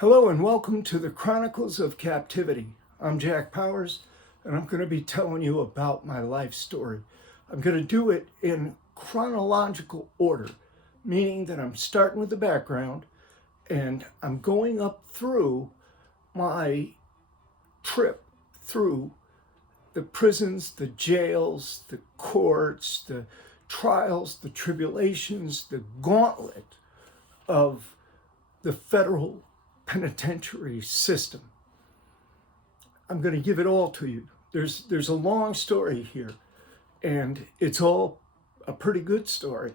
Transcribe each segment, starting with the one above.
Hello and welcome to the Chronicles of Captivity. I'm Jack Powers and I'm going to be telling you about my life story. I'm going to do it in chronological order, meaning that I'm starting with the background and I'm going up through my trip through the prisons, the jails, the courts, the trials, the tribulations, the gauntlet of the federal penitentiary system. I'm going to give it all to you. There's a long story here, and it's all a pretty good story.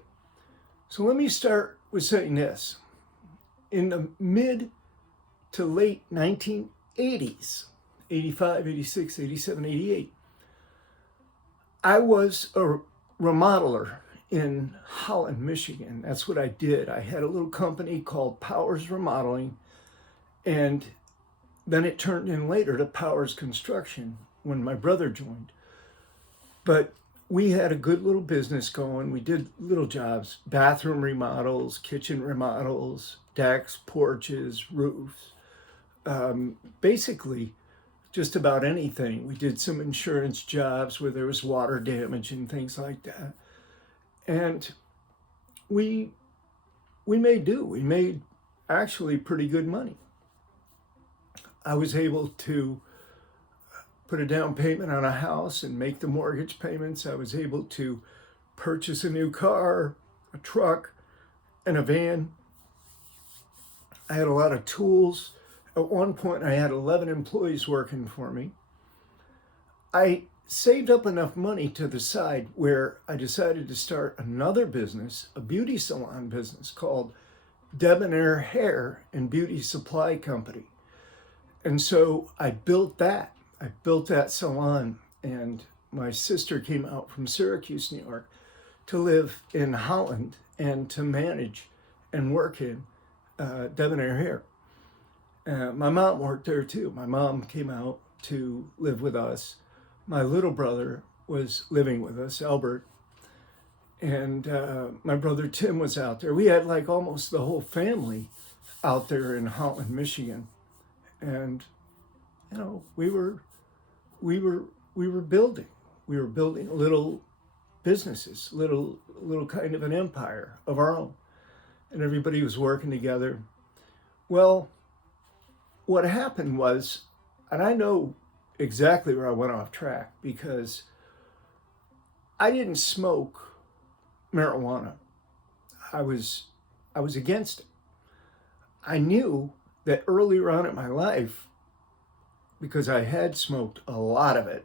So let me start with saying this. In the mid to late 1980s, 85, 86, 87, 88, I was a remodeler in Holland, Michigan. That's what I did. I had a little company called Powers Remodeling, and then it turned in later to Powers Construction when my brother joined. But we had a good little business going. We did little jobs, bathroom remodels, kitchen remodels, decks, porches, roofs, basically just about anything. We did some insurance jobs where there was water damage and things like that. And we made do. We made actually pretty good money. I was able to put a down payment on a house and make the mortgage payments. I was able to purchase a new car, a truck, and a van. I had a lot of tools. At one point, I had 11 employees working for me. I saved up enough money to the side where I decided to start another business, a beauty salon business called Debonair Hair and Beauty Supply Company. And so I built that. I built that salon, and my sister came out from Syracuse, New York, to live in Holland and to manage and work in Debonair Hair. My mom worked there too. My mom came out to live with us. My little brother was living with us, Albert, and my brother Tim was out there. We had like almost the whole family out there in Holland, Michigan. And we were building little businesses, little kind of an empire of our own, and everybody was working together. Well, what happened was, and I know exactly where I went off track, because I didn't smoke marijuana. I was against it. I knew that earlier on in my life, because I had smoked a lot of it,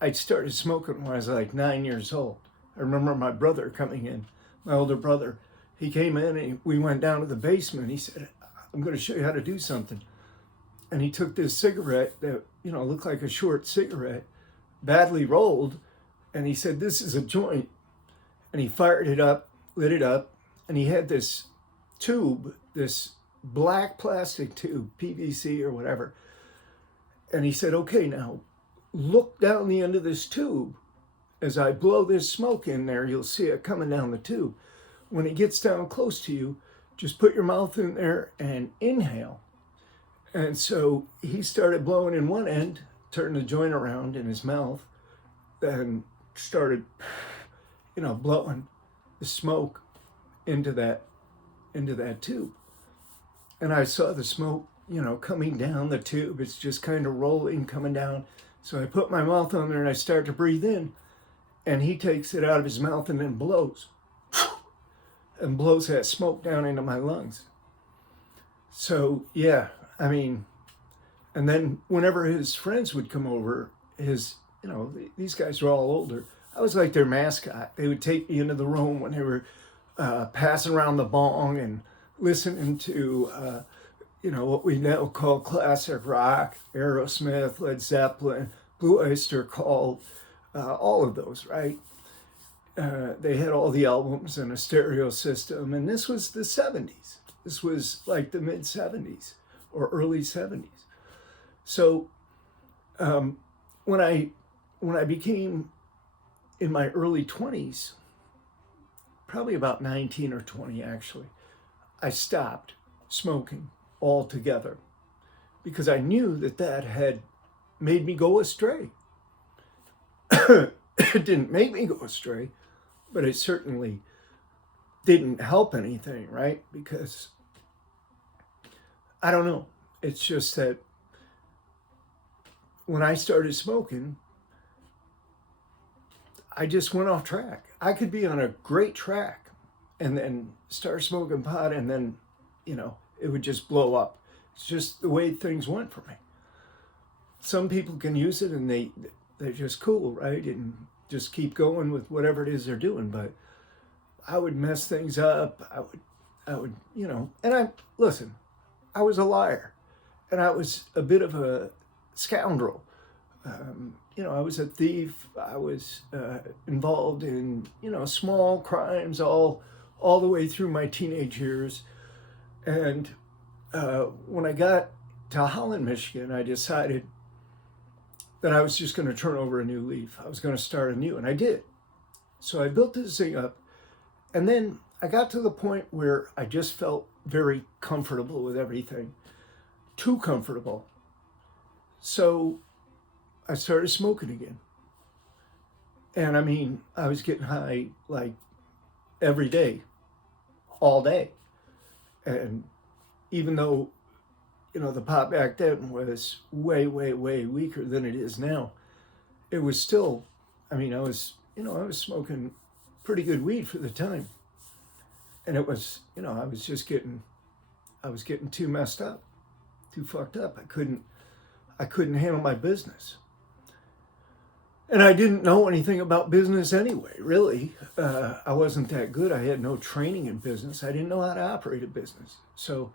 I started smoking when I was like 9 years old. I remember my brother coming in, my older brother. He came in and we went down to the basement. He said, "I'm going to show you how to do something." And he took this cigarette that, looked like a short cigarette, badly rolled, and he said, "This is a joint." And he fired it up, lit it up, and he had this tube, this black plastic tube, PVC or whatever. And he said, "Okay, now look down the end of this tube. As I blow this smoke in there, you'll see it coming down the tube. When it gets down close to you, just put your mouth in there and inhale." And so he started blowing in one end, turned the joint around in his mouth, and started, blowing the smoke into that tube. And I saw the smoke, coming down the tube. It's just kind of rolling, coming down. So I put my mouth on there and I start to breathe in. And he takes it out of his mouth and then blows. And blows that smoke down into my lungs. So, yeah, and then whenever his friends would come over, these guys were all older. I was like their mascot. They would take me into the room when they were passing around the bong and listening to, what we now call classic rock, Aerosmith, Led Zeppelin, Blue Oyster Cult, all of those, right? They had all the albums and a stereo system, and this was the 70s. This was like the mid 70s or early 70s. So when I became in my early 20s, probably about 19 or 20 actually, I stopped smoking altogether, because I knew that that had made me go astray. It didn't make me go astray, but it certainly didn't help anything, right? Because I don't know. It's just that when I started smoking, I just went off track. I could be on a great track and then start smoking pot, and then, it would just blow up. It's just the way things went for me. Some people can use it and they're just cool, right? And just keep going with whatever it is they're doing. But I would mess things up. I would, listen, I was a liar, and I was a bit of a scoundrel. I was a thief. I was involved in, small crimes all the way through my teenage years. And when I got to Holland, Michigan, I decided that I was just going to turn over a new leaf. I was going to start anew, and I did. So I built this thing up, and then I got to the point where I just felt very comfortable with everything, too comfortable. So I started smoking again. And I was getting high like every day, all day. And even though, the pot back then was way, way, way weaker than it is now, it was still, I was smoking pretty good weed for the time. And it was, I was getting too messed up, too fucked up. I couldn't handle my business. And I didn't know anything about business anyway, really. I wasn't that good. I had no training in business. I didn't know how to operate a business. So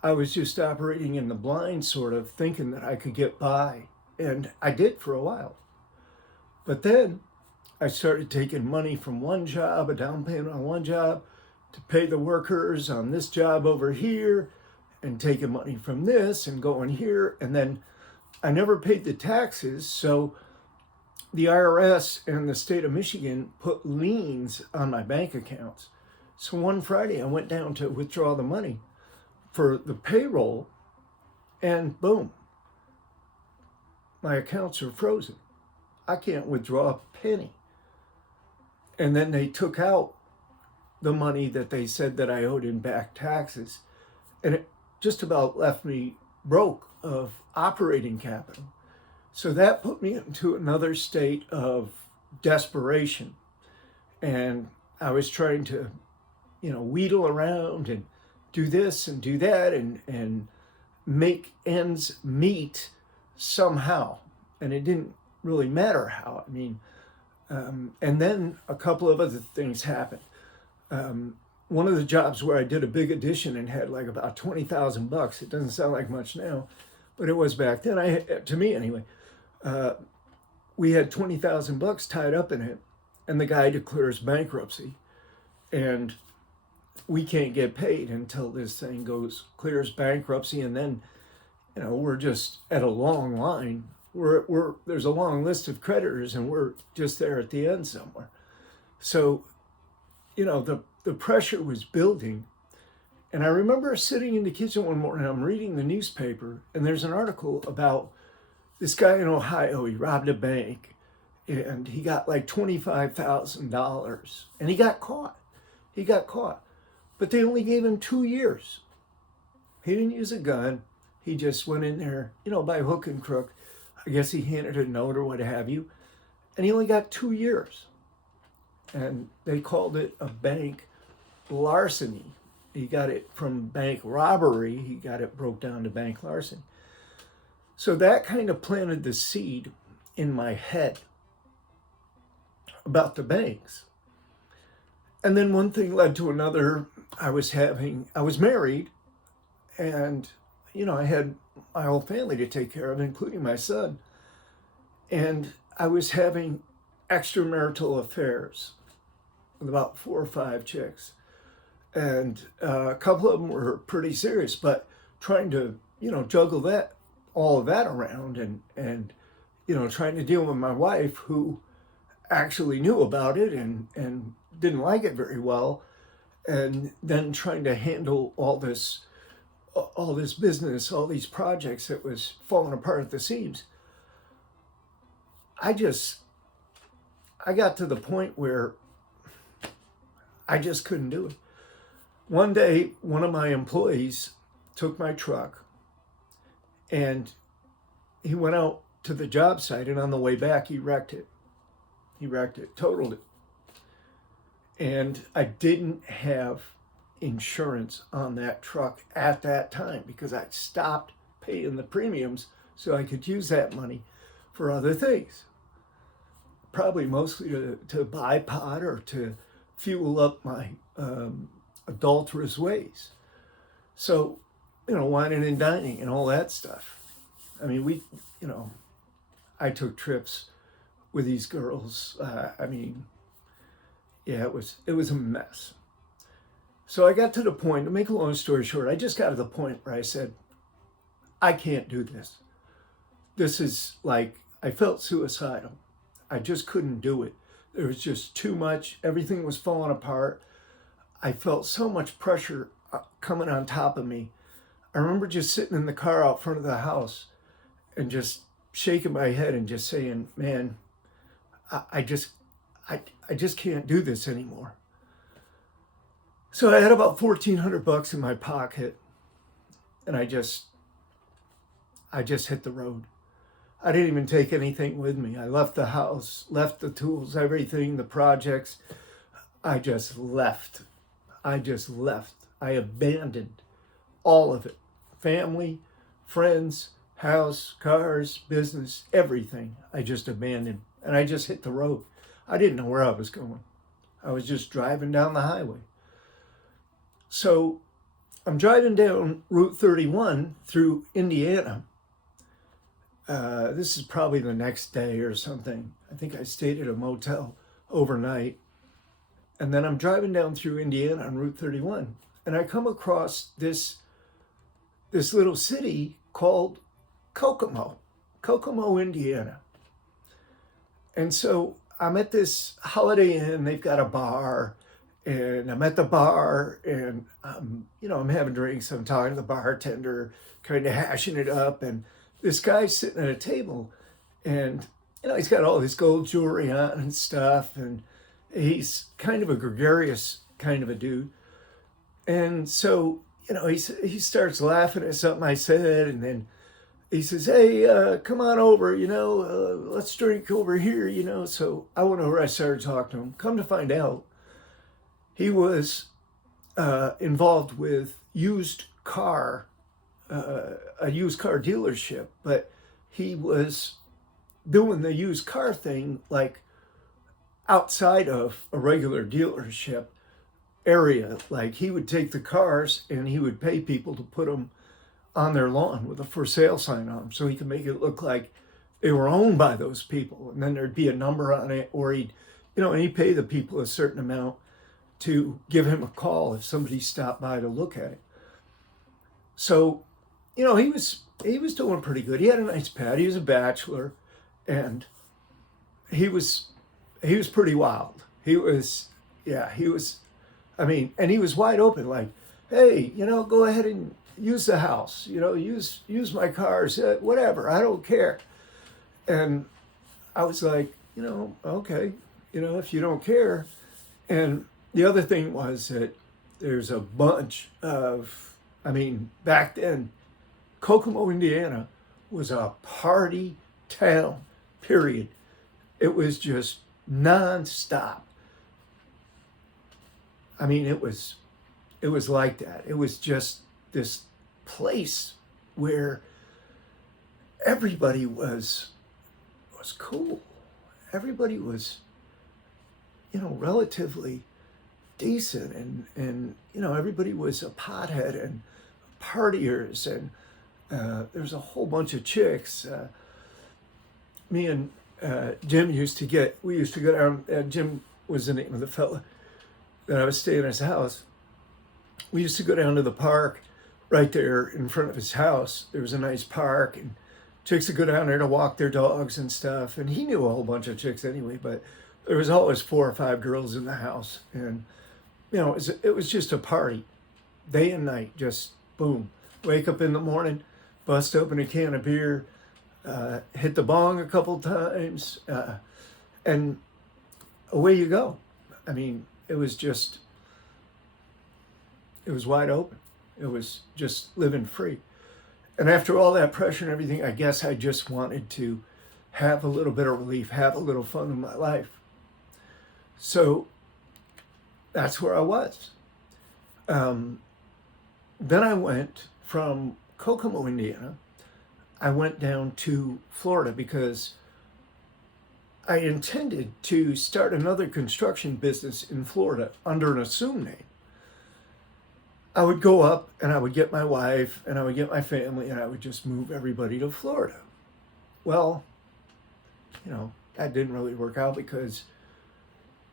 I was just operating in the blind, sort of, thinking that I could get by. And I did for a while. But then I started taking money from one job, a down payment on one job, to pay the workers on this job over here, and taking money from this and going here. And then I never paid the taxes, so the IRS and the state of Michigan put liens on my bank accounts. So one Friday I went down to withdraw the money for the payroll, and boom, my accounts are frozen. I can't withdraw a penny. And then they took out the money that they said that I owed in back taxes, and it just about left me broke of operating capital. So that put me into another state of desperation. And I was trying to, wheedle around and do this and do that and make ends meet somehow. And it didn't really matter how. And then a couple of other things happened. One of the jobs where I did a big addition and had like about $20,000. It doesn't sound like much now, but it was back then. To me anyway. We had $20,000 tied up in it, and the guy declares bankruptcy, and we can't get paid until this thing clears bankruptcy, and then, we're just at a long line. There's a long list of creditors, and we're just there at the end somewhere. So, the pressure was building, and I remember sitting in the kitchen one morning. I'm reading the newspaper, and there's an article about this guy in Ohio. He robbed a bank, and he got like $25,000, and he got caught. But they only gave him 2 years. He didn't use a gun. He just went in there, by hook and crook. I guess he handed a note or what have you, and he only got 2 years. And they called it a bank larceny. He got it from bank robbery. He got it broke down to bank larceny. So that kind of planted the seed in my head about the banks. And then one thing led to another. I was married, and, I had my whole family to take care of, including my son. And I was having extramarital affairs with about 4 or 5 chicks. And a couple of them were pretty serious, but trying to, juggle all of that around and trying to deal with my wife, who actually knew about it and didn't like it very well, and then trying to handle all this all this business, all these projects that was falling apart at the seams, I got to the point where I just couldn't do it. One day, one of my employees took my truck and he went out to the job site, and on the way back, he wrecked it. Totaled it. And I didn't have insurance on that truck at that time because I stopped paying the premiums so I could use that money for other things. Probably mostly to buy pot or to fuel up my adulterous ways. So, whining and dining and all that stuff. I mean, I took trips with these girls. It was a mess. So I got to the point, to make a long story short, I just got to the point where I said, I can't do this. This is like, I felt suicidal. I just couldn't do it. There was just too much. Everything was falling apart. I felt so much pressure coming on top of me. I remember just sitting in the car out front of the house and just shaking my head and just saying, man, I just can't do this anymore. So I had about $1,400 in my pocket, and I just hit the road. I didn't even take anything with me. I left the house, left the tools, everything, the projects. I just left. I abandoned all of it. Family, friends, house, cars, business, everything. I just abandoned, and I just hit the road. I didn't know where I was going. I was just driving down the highway. So I'm driving down Route 31 through Indiana. This is probably the next day or something. I think I stayed at a motel overnight. And then I'm driving down through Indiana on Route 31. And I come across this little city called Kokomo, Indiana. And so I'm at this Holiday Inn. They've got a bar. And I'm at the bar, and I'm having drinks. I'm talking to the bartender, kind of hashing it up. And this guy's sitting at a table, and he's got all this gold jewelry on and stuff, and he's kind of a gregarious kind of a dude. And so he starts laughing at something I said, and then he says, "Hey, come on over. Let's drink over here." So I went over. I started talking to him. Come to find out, he was involved with a used car dealership, but he was doing the used car thing like outside of a regular dealership area. Like he would take the cars and he would pay people to put them on their lawn with a for sale sign on them so he could make it look like they were owned by those people. And then there'd be a number on it, or he'd pay the people a certain amount to give him a call if somebody stopped by to look at it. So, he was doing pretty good. He had a nice pad. He was a bachelor, and he was pretty wild. And he was wide open, like, hey, go ahead and use the house, use my cars, whatever, I don't care. And I was like, okay, if you don't care. And the other thing was that there's a bunch of, back then, Kokomo, Indiana was a party town, period. It was just nonstop. It was like that. It was just this place where everybody was cool. Everybody was, relatively decent, and everybody was a pothead and partiers, and there's a whole bunch of chicks. Me and Jim used to go down. Jim was the name of the fella that I was staying at his house. We used to go down to the park right there in front of his house. There was a nice park, and chicks would go down there to walk their dogs and stuff. And he knew a whole bunch of chicks anyway, but there was always 4 or 5 girls in the house. And, it was just a party, day and night, just boom. Wake up in the morning, bust open a can of beer, hit the bong a couple times, and away you go. I mean, it was wide open. It was just living free. And after all that pressure and everything, I guess I just wanted to have a little bit of relief, have a little fun in my life. So that's where I was. Then I went from Kokomo, Indiana. I went down to Florida because I intended to start another construction business in Florida under an assumed name. I would go up and I would get my wife and I would get my family and I would just move everybody to Florida. Well, that didn't really work out because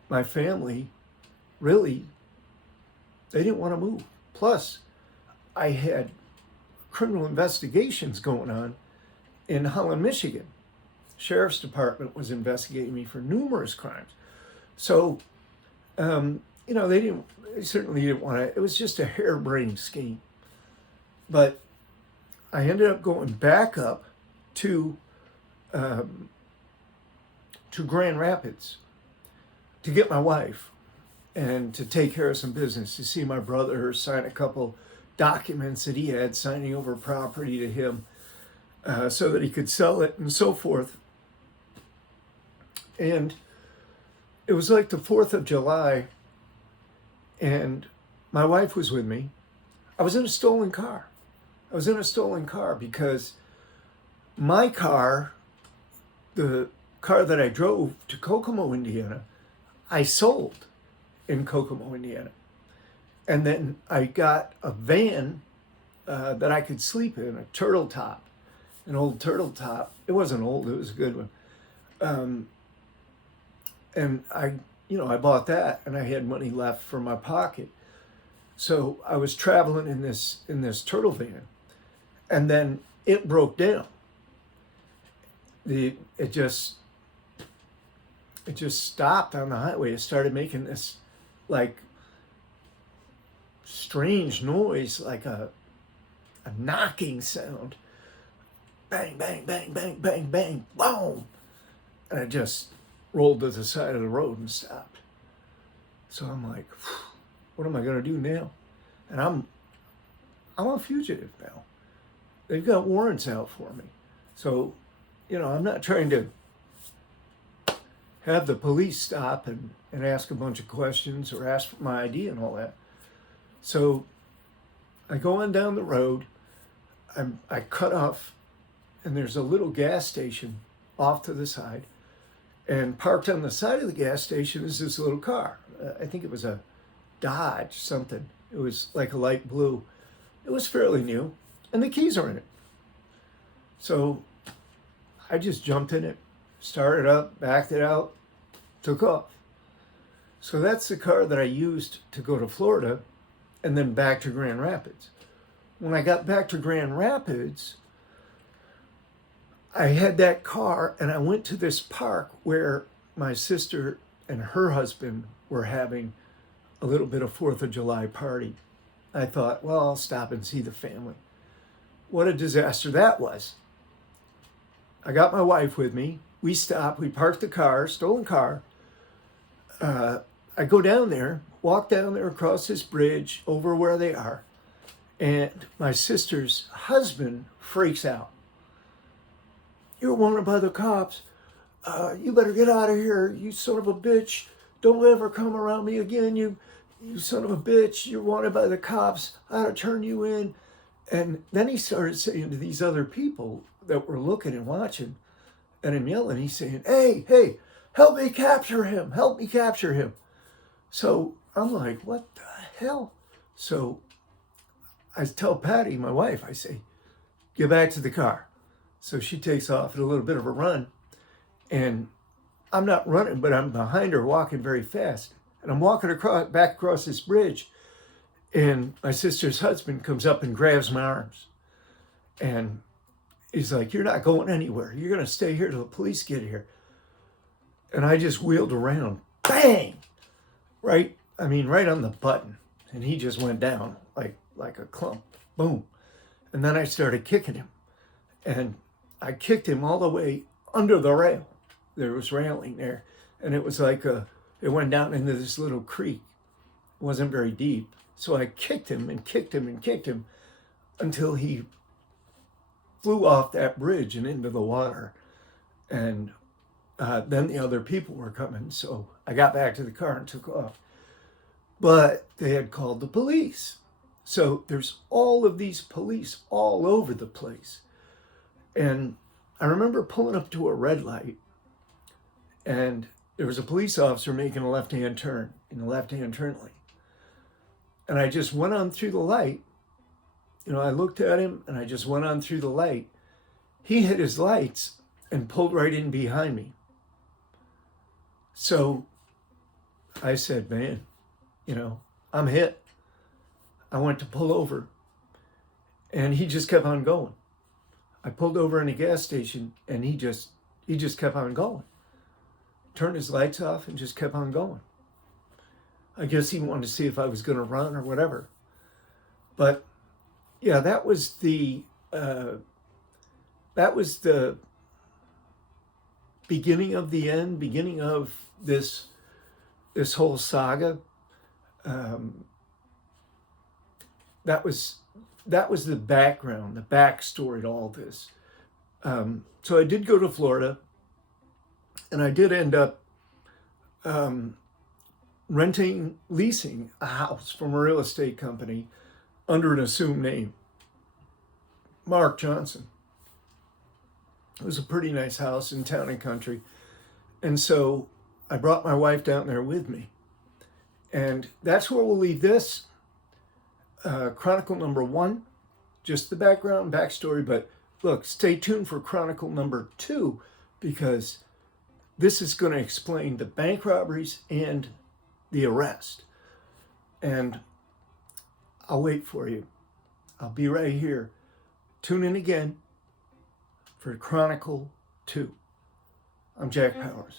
my family really, they didn't want to move. Plus, I had criminal investigations going on in Holland, Michigan. Sheriff's Department was investigating me for numerous crimes. So, they certainly didn't want to, it was just a harebrained scheme. But I ended up going back up to Grand Rapids to get my wife and to take care of some business, to see my brother sign a couple documents that he had signing over property to him so that he could sell it and so forth. And it was like the 4th of July, and my wife was with me. I was in a stolen car. Because my car, the car that I drove to Kokomo, Indiana, I sold in Kokomo, Indiana. And then I got a van that I could sleep in, a turtle top, an old turtle top. It wasn't old, it was a good one. And I bought that and I had money left for my pocket. So I was traveling in this turtle van, and then it broke down. It just stopped on the highway. It started making this like strange noise, like a knocking sound. Bang, bang, bang, bang, bang, bang, boom. And it just rolled to the side of the road and stopped. So I'm like, what am I going to do now? And I'm a fugitive now. They've got warrants out for me. So, I'm not trying to have the police stop and ask a bunch of questions or ask for my ID and all that. So I go on down the road. I cut off, and there's a little gas station off to the side. And parked on the side of the gas station is this little car. I think it was a Dodge something. It was like a light blue. It was fairly new, and the keys are in it. So I just jumped in it, started up, backed it out, took off. So that's the car that I used to go to Florida and then back to Grand Rapids. When I got back to Grand Rapids, I had that car and I went to this park where my sister and her husband were having a little bit of 4th of July party. I thought, well, I'll stop and see the family. What a disaster that was. I got my wife with me. We stopped, we parked the car, stolen car. I go down there, walk down there across this bridge over where they are, and my sister's husband freaks out. You're wanted by the cops. You better get out of here, you son of a bitch. Don't ever come around me again, you son of a bitch. You're wanted by the cops. I ought to turn you in. And then he started saying to these other people that were looking and watching, and him yelling, he's saying, hey, help me capture him. Help me capture him. So I'm like, what the hell? So I tell Patty, my wife, I say, get back to the car. So she takes off at a little bit of a run, and I'm not running, but I'm behind her walking very fast. And I'm walking back across this bridge, and my sister's husband comes up and grabs my arms. And he's like, you're not going anywhere. You're going to stay here till the police get here. And I just wheeled around, bang, right on the button. And he just went down like a clump, boom. And then I started kicking him. And I kicked him all the way under the rail. There was railing there. And it was like it went down into this little creek. It wasn't very deep. So I kicked him and kicked him and kicked him until he flew off that bridge and into the water. And then the other people were coming. So I got back to the car and took off. But they had called the police. So there's all of these police all over the place. And I remember pulling up to a red light, and there was a police officer making a left-hand turn in the left-hand turn lane. And I just went on through the light. You know, I looked at him and I just went on through the light. He hit his lights and pulled right in behind me. So I said, man, you know, I'm hit. I went to pull over and he just kept on going. I pulled over in a gas station and he just kept on going. Turned his lights off and just kept on going. I guess he wanted to see if I was going to run or whatever. But yeah, that was the beginning of the end, beginning of this whole saga. That was the background, the backstory to all this. So I did go to Florida, and I did end up leasing a house from a real estate company under an assumed name, Mark Johnson. It was a pretty nice house in town and country. And so I brought my wife down there with me. And that's where we'll leave this. Chronicle number 1, just the backstory. But look, stay tuned for Chronicle number 2, because this is going to explain the bank robberies and the arrest. And I'll wait for you. I'll be right here. Tune in again for Chronicle 2. I'm Jack Powers.